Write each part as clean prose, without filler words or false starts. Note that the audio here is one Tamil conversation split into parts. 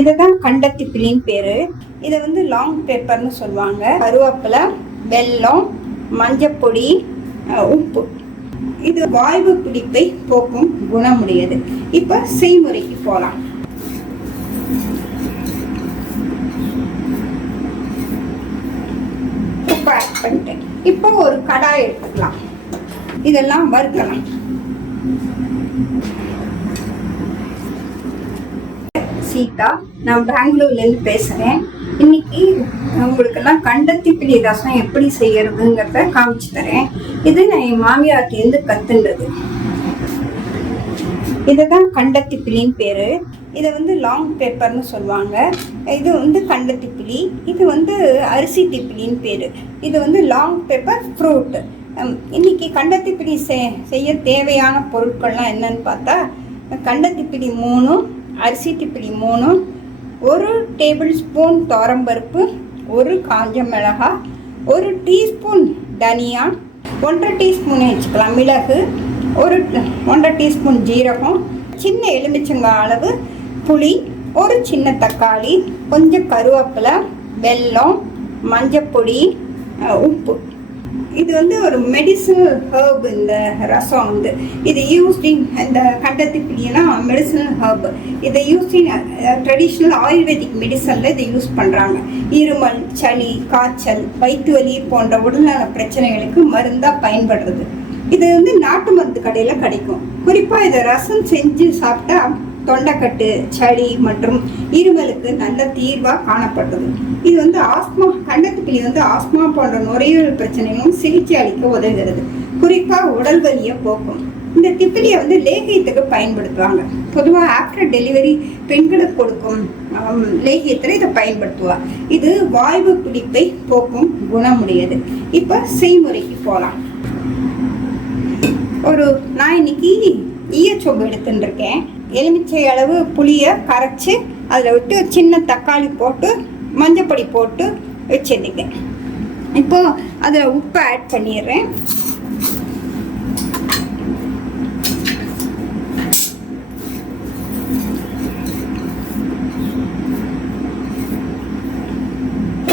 இதுதான் கண்டத்திப்பிலின்னு பேர். இதை வந்து லாங் பேப்பர்னு சொல்லுவாங்க. கருவேப்பிலை, வெல்லம், மஞ்சப்பொடி, உப்பு. இது வாய்வு பிடிப்பை போக்கும் குணமுடையது. இப்போ செய்முறைக்கு போகலாம். உப்பு ஆட் பண்ணிட்டேன். இப்போ ஒரு கடாய் எடுத்துக்கலாம். இதெல்லாம் வறுக்கலாம். சீதா, நான் பெங்களூர்லேருந்து பேசுகிறேன். இன்னைக்கு உங்களுக்கெல்லாம் கண்டத்திப்பிலி ரசம் எப்படி செய்யறதுங்கிறத காமிச்சு தரேன். இது நான் என் மாமியார்ட்டேருந்து கற்றுன்றது. இதுதான் கண்டத்திப்பிலின்னு பேர். இதை வந்து லாங் பேப்பர்னு சொல்லுவாங்க. இது வந்து கண்டத்திப்பிலி. இது வந்து அரிசி திப்பிலின்னு பேர். இது வந்து லாங் பேப்பர் ஃப்ரூட். இன்னைக்கு கண்டத்திப்பிலி செய்ய தேவையான பொருட்கள்லாம் என்னன்னு பார்த்தா, கண்டத்திப்பிலி 3, அரிசி திப்பிலி 3, 1 டேபிள் ஸ்பூன் துவரம்பருப்பு, 1 காஞ்ச மிளகாய், 1 டீஸ்பூன் தனியா, 1.5 டீஸ்பூன் வச்சுக்கலாம் மிளகு, 1.5 டீஸ்பூன் ஜீரகம், சின்ன எலுமிச்சங்காய் அளவு புளி, ஒரு சின்ன தக்காளி, கொஞ்சம் கருவேப்பிலை, வெல்லம், மஞ்சப்பொடி, உப்பு. இது வந்து ஒரு மெடிசினல் ஹர்ப். இந்த ரசம் வந்து இது யூஸ்டிங், இந்த கண்டத்திப்பிலினா மெடிசினல் ஹர்ப். இதை யூஸ்டிங் ட்ரெடிஷ்னல் ஆயுர்வேதிக் மெடிசனில் இதை யூஸ் பண்ணுறாங்க. இருமல், சளி, காய்ச்சல், வயிற்று வலி போன்ற உடல்நல பிரச்சனைகளுக்கு மருந்தாக பயன்படுறது. இது வந்து நாட்டு மருந்து கடையில் கிடைக்கும். குறிப்பாக இதை ரசம் செஞ்சு சாப்பிட்டா தொண்டைக்கட்டு, சளி மற்றும் இருமலுக்கு நல்ல தீர்வாக காணப்படுறது. இது வந்து ஆஸ்மா, கண்டத்திப்பிலி வந்து ஆஸ்மா போன்ற நுரையீரல் பிரச்சனைகளும் சிகிச்சை அளிக்க உதவுகிறது. குறிப்பாக உடல் வலியை போக்கும். இந்த திப்பிலியை வந்து லேகியத்துக்கு பயன்படுத்துவாங்க. பொதுவாக ஆஃப்டர் டெலிவரி பெண்களுக்கு கொடுக்கும் லேகியத்தில் இதை பயன்படுத்துவார். இது வாய்வு பிடிப்பை போக்கும் குணமுடையது. இப்போ செய்முறைக்கு போகலாம். நான் இன்னைக்கு ஈயச்சொம்பு எடுத்துட்டுருக்கேன். எலுமிச்சை அளவு புளியை கரைச்சி அதில் விட்டு சின்ன தக்காளி போட்டு மஞ்சப்பொடி போட்டு வச்சுருக்கேன். இப்போ அதில் உப்பு ஆட் பண்ணிடுறேன்.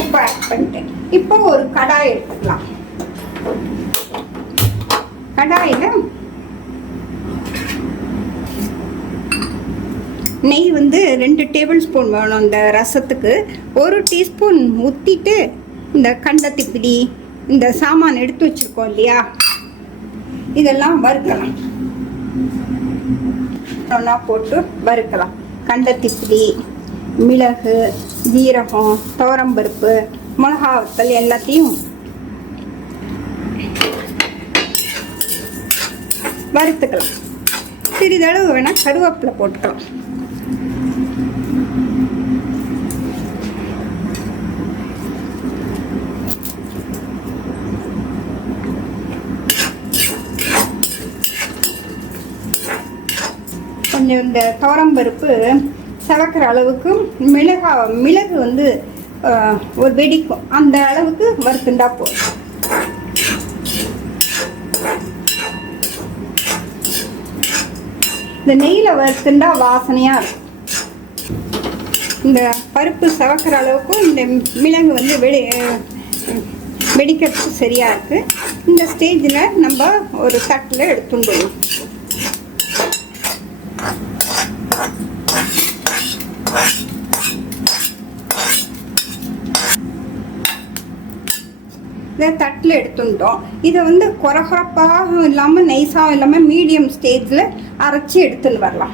உப்பு ஆட் பண்ணிட்டேன். இப்போ ஒரு கடாய் எடுத்துக்கலாம். கடாயில் நெய் வந்து 2 டேபிள் ஸ்பூன் வேணும் இந்த ரசத்துக்கு. 1 டீஸ்பூன் ஊற்றிட்டு இந்த கண்டத்திப்பிலி, இந்த சாமான் எடுத்து வச்சுருக்கோம் இல்லையா, இதெல்லாம் வறுக்கலாம். ஒன்றா போட்டு வறுக்கலாம். கண்டத்திப்பிலி, மிளகு, ஜீரகம், துவரம்பருப்பு, மிளகா வத்தல் எல்லாத்தையும் வறுத்துக்கலாம். சிறிதளவு வேணால் கருவேப்பிலை போட்டுக்கலாம். கொஞ்சம் இந்த துவரம்பருப்பு செவக்கிற அளவுக்கு மிளகு வந்து ஒரு வெடிக்கும், அந்த அளவுக்கு வறுத்துண்டா போதும். இந்த நெய்யில் வறுத்துண்டா வாசனையாக இருக்கும். இந்த பருப்பு செவக்கிற அளவுக்கும் இந்த மிளகு வந்து வெடிக்கிறதுக்கு சரியாக இருக்குது. இந்த ஸ்டேஜில் நம்ம ஒரு தட்டில் எடுத்துட்டு இதை தட்டில் எடுத்துட்டோம். இதை வந்து கொரகொரப்பாக இல்லாமல் நைஸாக இல்லாமல் மீடியம் ஸ்டேஜில் அரைச்சி எடுத்துன்னு வரலாம்.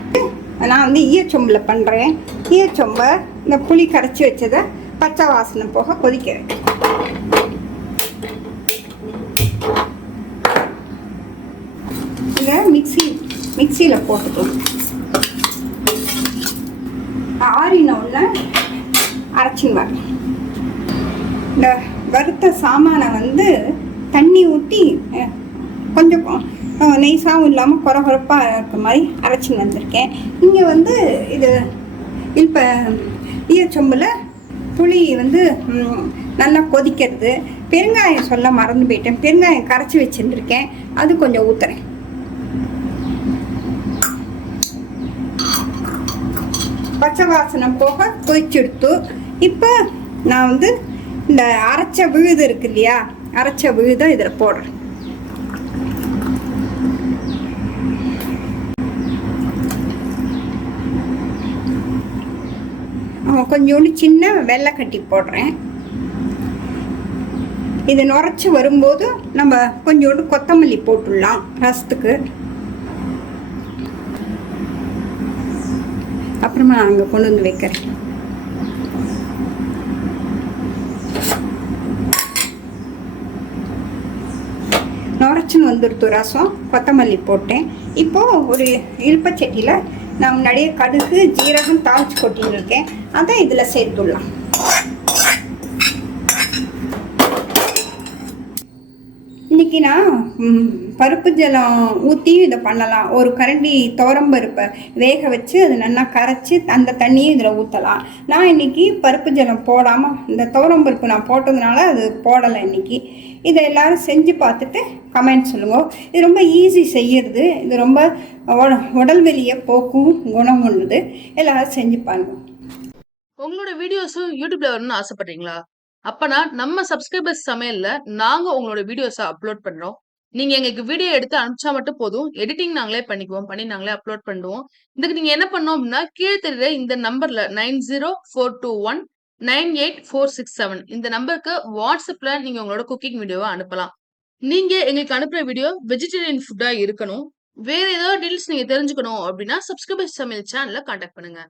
நான் வந்து ஈயச்சொம்பில் பண்ணுறேன். ஈயச்சொம்பை இந்த புளி கரைச்சி வச்சதை பச்சை வாசனை போக கொதிக்கிறேன். இதை மிக்சியில் போட்டுக்கலாம். ஆறின உள்ள அரைச்சின்னு வரலாம். இந்த வறுத்த சாமானை வந்து தண்ணி ஊற்றி கொஞ்சம் நைஸாகவும் இல்லாமல் கொரகொரப்பாக இருக்க மாதிரி அரைச்சின்னு வந்திருக்கேன். இங்கே வந்து இது இப்போ ஈயச்சொம்பில் புளி வந்து நல்லா கொதிக்கிறது. பெருங்காயம் சொல்ல மறந்து போயிட்டேன். பெருங்காயம் கரைச்சி வச்சுருக்கேன், அது கொஞ்சம் ஊற்றுறேன். பச்சை வாசனை போக கொதிச்செடுத்து இப்போ நான் வந்து இந்த அரைச்ச விழுது இருக்கு இல்லையா, அரைச்ச விழுதை இதில் போடுறேன். கொஞ்சோண்டு சின்ன வெள்ளை கட்டி போடுறேன். இது நுரைச்சி வரும்போது நம்ம கொஞ்சோண்டு கொத்தமல்லி போட்டுடலாம் ரசத்துக்கு. அப்புறமா நான் அங்கே கொண்டு வந்து வைக்கிறேன். நுரைச்சின்னு வந்துடுத்து ரசம், கொத்தமல்லி போட்டேன். இப்போது ஒரு இழுப்பச்சட்டியில் நான் முன்னாடியே கடுகு ஜீரகம் தாளிச்சு கொட்டின்னு இருக்கேன், அதை இதில் சேர்த்துடலாம். இன்றைக்கி நான் பருப்பு ஜலம் ஊற்றி இதை பண்ணலாம். ஒரு கரண்டி துவரம்பருப்பை வேக வச்சு அது நல்லா கரைச்சி அந்த தண்ணியும் இதில் ஊற்றலாம். நான் இன்றைக்கி பருப்பு ஜலம் போடாமல் இந்த துவரம்பருப்பு நான் போட்டதுனால அது போடலை இன்றைக்கி. இதை எல்லோரும் செஞ்சு பார்த்துட்டு கமெண்ட் சொல்லுங்கள். இது ரொம்ப ஈஸி செய்யறது. இது ரொம்ப உடல் வெளியை போக்கும் குணம் ஒன்றுது. எல்லோரும் செஞ்சு பாருங்க. உங்களோட வீடியோஸும் யூடியூப்ல வரணும்னு ஆசைப்படுறீங்களா? அப்பனா நம்ம சப்ஸ்கிரைபர்ஸ் சமையல்ல நாங்க உங்களோட வீடியோஸை அப்லோட் பண்றோம். நீங்க எங்களுக்கு வீடியோ எடுத்து அனுப்பிச்சா மட்டும் போதும். எடிட்டிங் நாங்களே பண்ணிக்குவோம், பண்ணி நாங்களே அப்லோட் பண்ணுவோம். இதுக்கு நீங்க என்ன பண்ணோம் அப்படின்னா, கீழே தெரியுற இந்த நம்பர்ல 9042198467 இந்த நம்பருக்கு வாட்ஸ்அப்ல நீங்க உங்களோட குக்கிங் வீடியோவை அனுப்பலாம். நீங்க எங்களுக்கு அனுப்புற வீடியோ வெஜிடேரியன் ஃபுட்டா இருக்கணும். வேற ஏதாவது டீல்ஸ் நீங்க தெரிஞ்சுக்கணும் அப்படின்னா சப்ஸ்கிரைபர்ஸ் சமையல் சேனலை கான்டாக்ட் பண்ணுங்க.